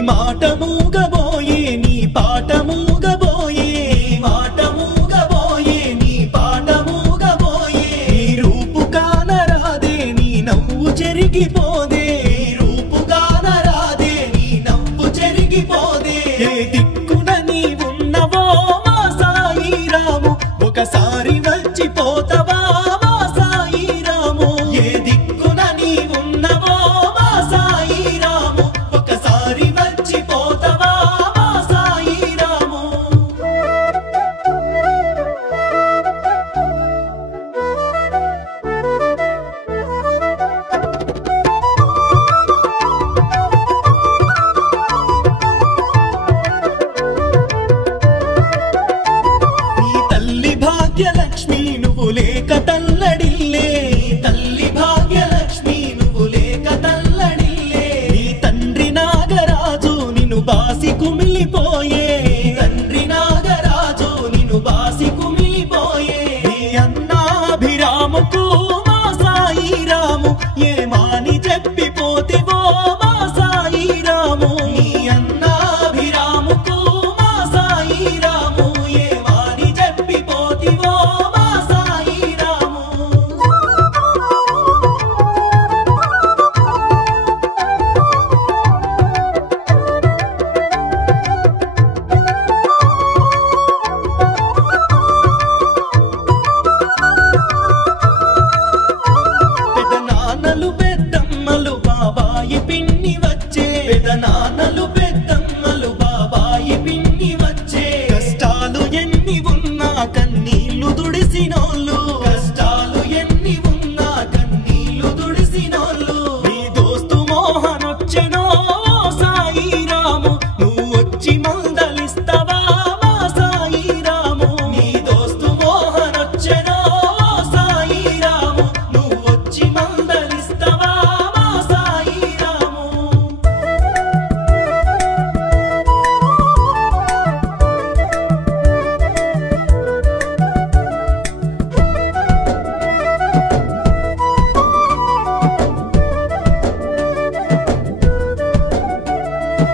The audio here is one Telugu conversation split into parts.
మాట మూగబోయే నీ పాట మూగబోయే మాట మూగబోయే నీ పాట మూగబోయే నీ రూపు కానరాదే నీ నవ్వు చెరిగిపోదే రూపు కానరాదే నీ నవ్వు చెరిగిపోదే ఏ దిక్కున నీ ఉన్నవో మా సాయి రాము ఒకసారి వచ్చిపోతవా మా సాయి రాము ఏ దిక్కున నీ ఉన్నవో మా సాయి రాము ఒకసారి వచ్చిపోతవా మా సాయి రాము నీ తల్లి భాగ్యలక్ష్మి నువ్వు లేక తల్లడిల్లే తల్లి భాగ్యలక్ష్మి నువ్వు లేక తల్లడిల్లే నీ తండ్రి నాగరాజు నిన్ను బాసి కుమిలిపోయే తండ్రి నాగరాజు నిన్ను బాసి కుమిలిపోయే నీ అన్నాభిరాముకు మా సాయి రాము ఏమాని చెప్పిపోతివో మా సాయి రాము నీ అన్నాభిరాముకు మా సాయి రాము ఏమాని చెప్పిపోతివో మా సాయి రాము పెదనాన్నలు పెద్దమ్మలు బాబాయి పిన్ని వచ్చే పెదనాన్నలు పెద్దమ్మలు బాబాయి పిన్ని వచ్చే కష్టాలు ఎన్ని ఉన్నా కన్నీళ్లు తుడిసినోళ్ళు కష్టాలు ఎన్ని ఉన్నా కన్నీళ్లు తుడిసినోళ్ళు నీ దోస్తు మోహన్ వచ్చెనో సాయి రాము నువ్వు వచ్చి మందలిస్తావా మా సాయి రాము నీ దోస్తు మోహన్ వచ్చెనో సాయి రాము నువ్వు వచ్చి మందలిస్తావా మా సాయి రాము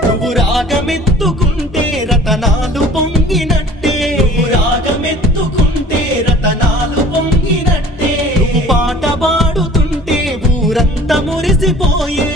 నువ్వు రాగమెత్తుకుంటే రతనాలు పొంగినట్టే నువ్వు రాగమెత్తుకుంటే రతనాలు పొంగినట్టే నువ్వు పాట పాడుతుంటే ఊరంతా మురిసిపోయే